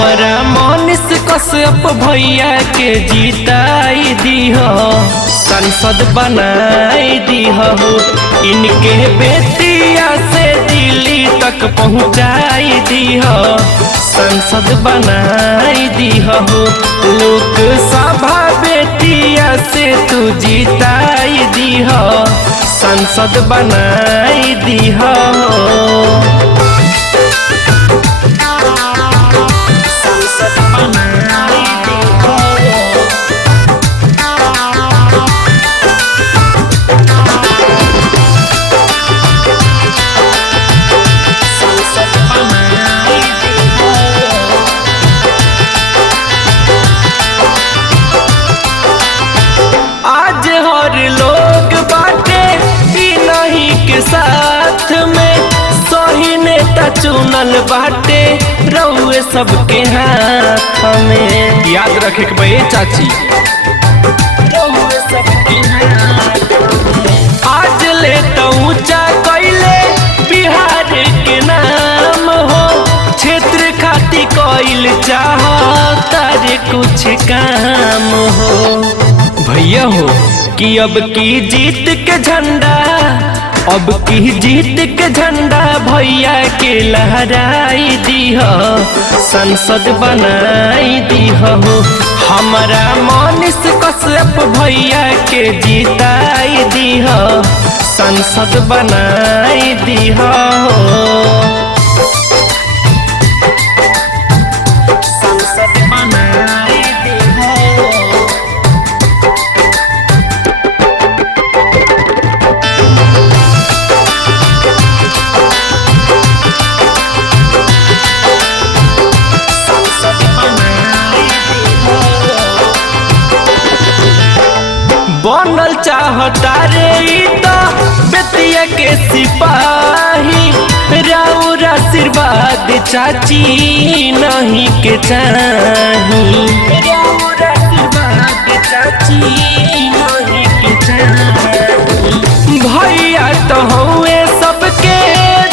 हमारा मनीष कश्यप भैया के जीताई दीह, सांसद बनाई दीह। इनके बेटिया से दिल्ली तक पहुँचाई दीह, सांसद बनाई दीह। लोकसभा बेटिया से तू जीताई दीह, सांसद बनाई दीह। आज हर लोग बाटे नहीं के साथ में, सही नेता चुनल बाटे रउए सबके हाथ में। याद रखे के भाई चाची, रउए सबके हाथ में। आज ले तो ऊंचा कैले बिहार के नाम हो, क्षेत्र खातिर कोइल चाहता रे कुछ काम हो। भैया हो कि अब की जीत के झंडा, अब की जीत के झंडा भैया के लहराई दीह, संसद बनाई दीह। हमारा मनीष कश्यप भैया के जीताई दीह, संसद बनाई दीह। संसद बनाई दीह। बनल चाहता रे तो बेतिया के सिपाही, राउर आशीर्वाद चाची नहीं के चाही। राउर आशीर्वाद चाची नहीं के चाही। भैया तो हुए सबके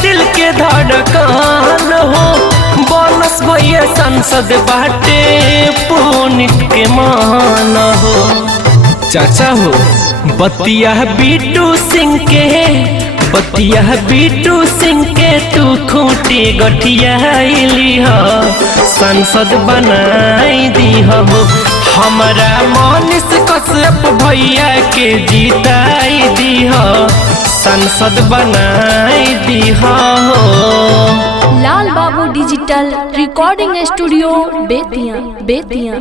दिल के धड़कन हो, बनस भैया संसद बाटे पुनित के मान हो। चाचा हो बतिया बीटू सिंह के, बतिया बीटू सिंह के तू खूंटी गठियाइली हो, संसद बनाई दीह। हमारा मनीष कश्यप भैया के जीताई दीह, संसद बनाई दीह। लाल बाबू डिजिटल रिकॉर्डिंग स्टूडियो बेतिया।